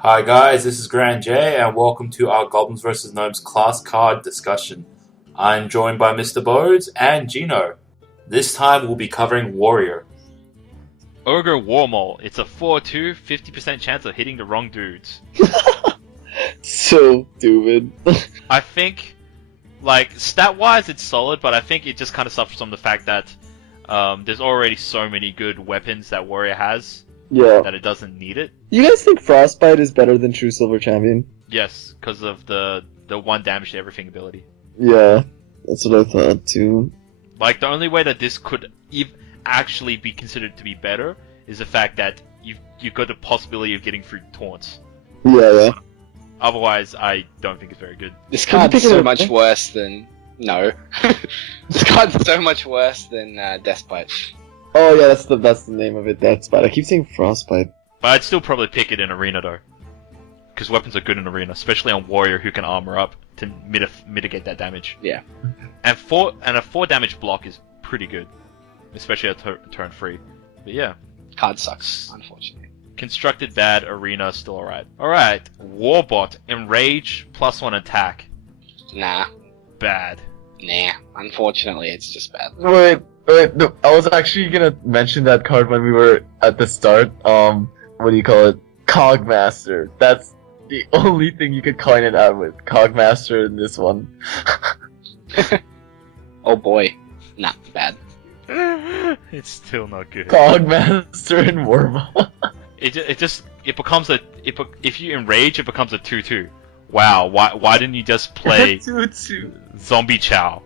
Hi guys, this is Grand J, and welcome to our Goblins vs. Gnomes class card discussion. I'm joined by Mr. Bodes and Gino. This time we'll be covering Warrior. Ogre Warmole. It's a 4-2, 50% chance of hitting the wrong dudes. So stupid. I think, stat-wise it's solid, but I think it just kind of suffers from the fact that there's already so many good weapons that Warrior has Yeah. that it doesn't need it. You guys think Frostbite is better than True Silver Champion? Yes, because of the 1 damage to everything ability. Yeah, that's what I thought too. Like, the only way that this could actually be considered to be better is the fact that you've got the possibility of getting through taunts. Yeah. Otherwise, I don't think it's very good. This Can you card's pick it so up, much eh? worse than... No. This card's so much worse than Deathbite. Oh yeah, that's the name of it. That's bad. I keep saying Frostbite. But I'd still probably pick it in Arena, though. Because weapons are good in Arena, especially on Warrior who can armor up to mitigate that damage. Yeah. And a 4 damage block is pretty good. Especially at turn 3. But yeah. Card sucks, unfortunately. Constructed bad, Arena still alright. Alright, Warbot, Enrage, +1 attack. Nah. Bad. Nah. Unfortunately, it's just bad. Wait. No, I was actually gonna mention that card when we were at the start. What do you call it? Cogmaster. That's the only thing you could coin it out with. Cogmaster in this one. Oh boy. Nah, bad. It's still not good. Cogmaster in Warbot. It becomes if you enrage, it becomes a 2-2. Wow, why didn't you just play 2-2. Zombie Chow?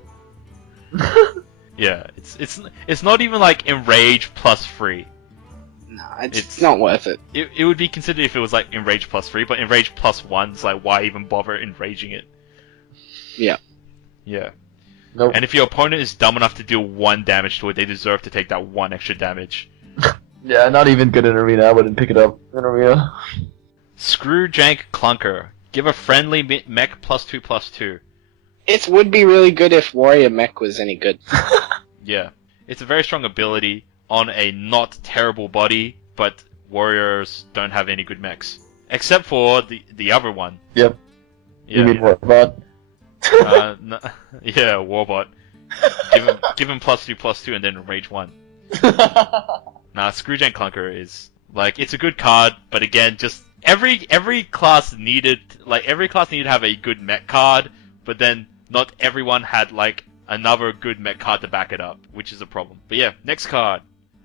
Yeah, it's not even like enrage +3. Nah, it's not worth it. It would be considered if it was like enrage +3, but enrage +1 is like, why even bother enraging it? Yeah. Yeah. Nope. And if your opponent is dumb enough to deal 1 damage to it, they deserve to take that 1 extra damage. Yeah, not even good in Arena. I wouldn't pick it up in Arena. Screwjank Clunker. Give a friendly mech +2/+2. It would be really good if Warrior Mech was any good. Yeah. It's a very strong ability on a not terrible body, but warriors don't have any good mechs. Except for the other one. Yep. Yeah, You mean Warbot? no, yeah, Warbot. Give him +2/+2 and then rage 1. Nah, Screwjank Clunker is like, it's a good card, but again, just every class needed to have a good mech card, but then not everyone had like another good mech card to back it up, which is a problem. But yeah, next card,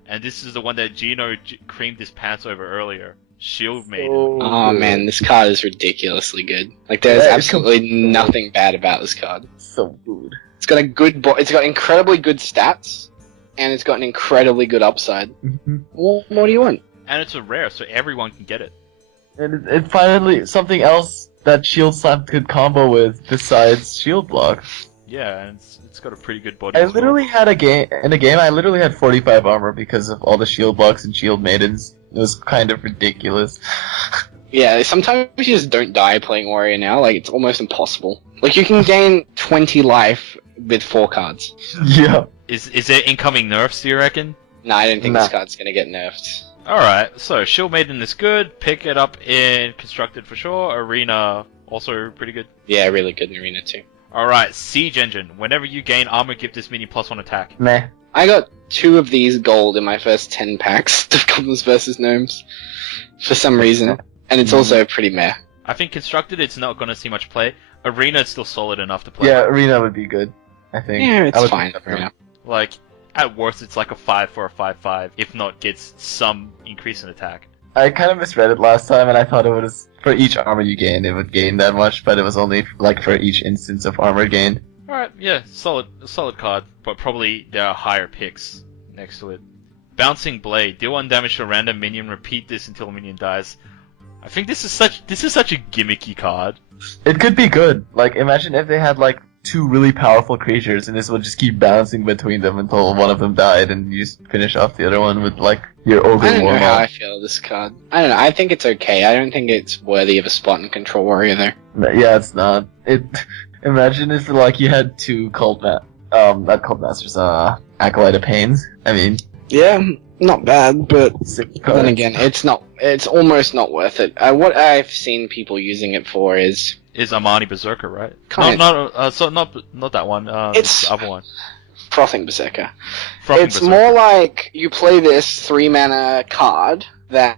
and this is the one that Gino creamed his pants over earlier. Shield Maiden. Oh man, this card is ridiculously good. Like, there's Yeah, it's absolutely nothing bad about this card. So good. It's got a good it's got incredibly good stats, and it's got an incredibly good upside. Mhm. Well, what do you want? And it's a rare, so everyone can get it. And it finally something else that Shield Slap could combo with besides Shield Block. Yeah, and it's got a pretty good body. I as well. literally had I literally had 45 armor because of all the Shield Blocks and Shield Maidens. It was kind of ridiculous. Yeah, sometimes you just don't die playing Warrior now. Like, it's almost impossible. Like, you can gain 20 life with 4 cards. Yeah. Is there incoming nerfs, do you reckon? Nah, I don't think Nah. this card's gonna get nerfed. Alright, so Shield Maiden is good, pick it up in Constructed for sure, Arena also pretty good. Yeah, really good in Arena too. Alright, Siege Engine. Whenever you gain armor, give this minion +1 attack. Meh. I got 2 of these gold in my first 10 packs of Goblins vs. Gnomes. For some reason. And it's also pretty meh. I think Constructed, it's not gonna see much play. Arena is still solid enough to play. Yeah, Arena would be good, I think. Yeah, I it's would fine. pick that Yeah. Like, at worst, it's like a 5 for a 5/5, if not gets some increase in attack. I kind of misread it last time, and I thought it was for each armor you gained, it would gain that much, but it was only like for each instance of armor gained. Alright, yeah, solid card, but probably there are higher picks next to it. Bouncing Blade. Deal 1 damage to a random minion, repeat this until a minion dies. I think this is such a gimmicky card. It could be good. Like, imagine if they had like 2 really powerful creatures, and this would just keep bouncing between them until one of them died, and you just finish off the other one with like your ogre I don't know how I warlock. feel this card. I don't know, I think it's okay. I don't think it's worthy of a spot and control warrior though. Yeah, it's not. Imagine if like you had 2 not Cult Masters, Acolyte of Pains. I mean, Yeah, Not bad, but Sick then card. again, it's almost not worth it. What I've seen people using it for is Armani Berserker, right? Kind not that one. It's- the other one. Frothing Berserker. Frothing It's Berserker. more like you play this 3-mana card that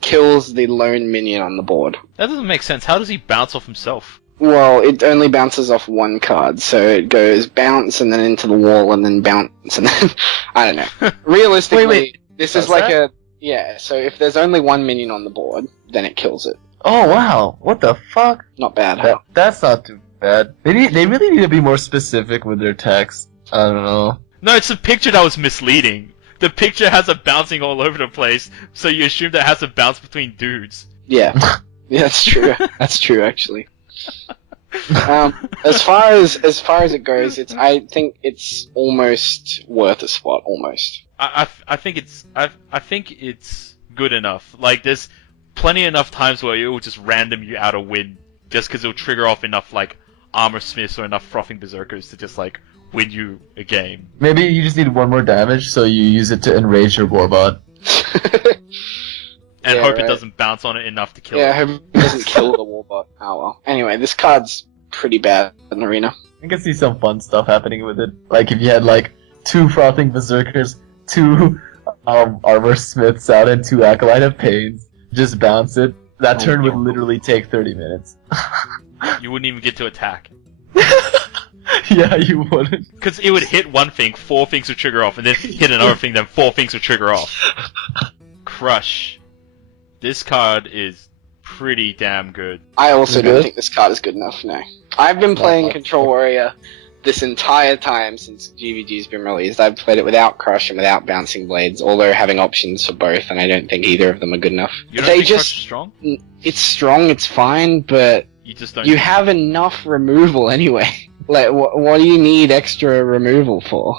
kills the lone minion on the board. That doesn't make sense. How does he bounce off himself? Well, it only bounces off one card, so it goes bounce and then into the wall and then bounce and then I don't know. Realistically, Wait, this is does like that? so if there's only one minion on the board, then it kills it. Oh wow, what the fuck? Not bad, huh? That's not too bad. They really need to be more specific with their text. I don't know. No, it's a picture that was misleading. The picture has it bouncing all over the place, so you assume that it has to bounce between dudes. Yeah. Yeah, that's true. That's true, actually. As far as it goes, I think it's almost worth a spot, almost. I think it's good enough. Like, there's plenty enough times where it will just random you out a win, just because it'll trigger off enough, like, armor smiths or enough frothing berserkers to just, like, win you a game. Maybe you just need one more damage, so you use it to enrage your warbot. And Yeah, hope right. it doesn't bounce on it enough to kill Yeah, I it. hope it doesn't kill the warbot. Oh well. Anyway, this card's pretty bad in Arena. I can see some fun stuff happening with it. Like if you had like 2 frothing berserkers, 2 armor smiths out, and 2 acolyte of pains. Just bounce it. That turn would literally take 30 minutes. You wouldn't even get to attack. Yeah, you wouldn't. Because it would hit one thing, 4 things would trigger off, and then hit another thing, then 4 things would trigger off. Crush. This card is pretty damn good. I also You don't good? think this card is good enough, no. I've been playing Control Warrior this entire time since GvG's been released. I've played it without Crush and without Bouncing Blades, although having options for both, and I don't think either of them are good enough. You don't They think just, Crush is strong? it's strong, it's fine, but You just don't. you have enough removal anyway. Like, what do you need extra removal for?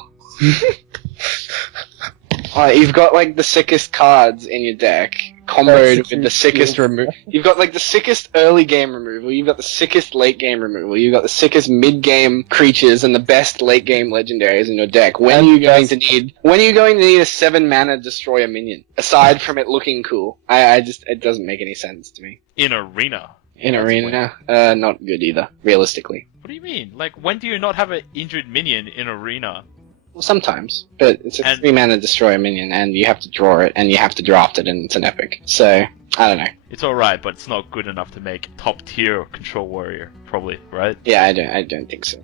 You've got like the sickest cards in your deck, comboed That's with the sickest true. removal. You've got like the sickest early game removal. You've got the sickest late game removal. You've got the sickest mid game creatures and the best late game legendaries in your deck. When are you going to need a 7-mana destroyer minion? Aside from it looking cool, it doesn't make any sense to me. In Arena. In That's Arena, not good either, realistically. What do you mean? Like, when do you not have an injured minion in Arena? Well, sometimes, but it's a And- 3-mana destroyer minion, and you have to draw it, and you have to draft it, and it's an epic. So, I don't know. It's alright, but it's not good enough to make top tier Control Warrior, probably, right? Yeah, I don't think so.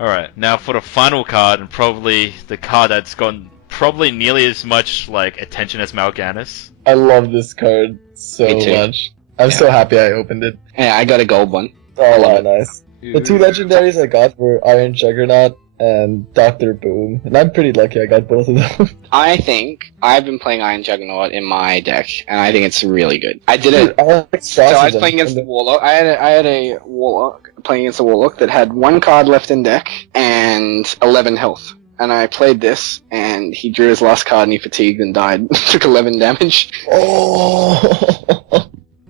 Alright, now for the final card, and probably the card that's gotten probably nearly as much, like, attention as Mal'Ganis. I love this card so Me too. much. I'm Yeah. so happy I opened it. Yeah, I got a gold one. Oh, love wow, nice. The 2 legendaries I got were Iron Juggernaut and Dr. Boom, and I'm pretty lucky I got both of them. I think I've been playing Iron Juggernaut in my deck, and I think it's really good. I did it. I like So I was them, playing against and the Warlock. I had a Warlock playing against a Warlock that had 1 card left in deck and 11 health. And I played this, and he drew his last card and he fatigued and died. Took 11 damage. Oh!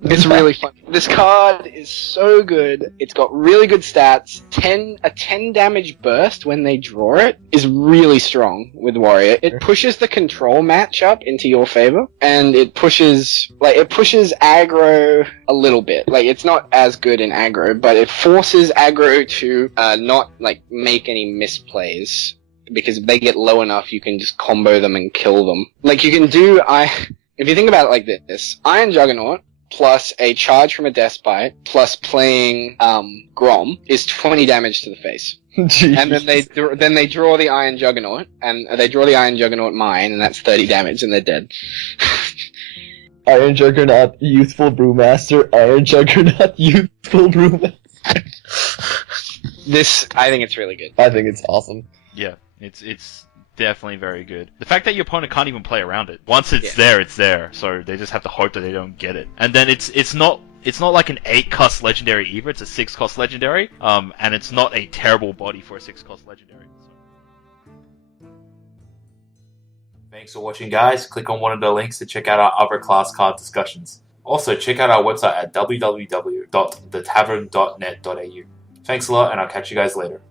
It's really fun. This card is so good. It's got really good stats. A 10 damage burst when they draw it is really strong with Warrior. It pushes the control matchup into your favor, and it pushes aggro a little bit. Like, it's not as good in aggro, but it forces aggro to not like make any misplays. Because if they get low enough, you can just combo them and kill them. Like, you can do if you think about it like this, Iron Juggernaut plus a charge from a Despite, plus playing Grom, is 20 damage to the face. Jeez. And then they draw the Iron Juggernaut, and they draw the Iron Juggernaut mine, and that's 30 damage, and they're dead. Iron Juggernaut, Youthful Brewmaster, Iron Juggernaut, Youthful Brewmaster. I think it's really good. I think it's awesome. Yeah, it's definitely very good. The fact that your opponent can't even play around it. Once it's Yeah. there, it's there. So they just have to hope that they don't get it. And then it's not like an 8-cost legendary either. It's a 6-cost legendary. And it's not a terrible body for a 6-cost legendary. So. Thanks for watching, guys. Click on one of the links to check out our other class card discussions. Also, check out our website at www.thetavern.net.au. Thanks a lot, and I'll catch you guys later.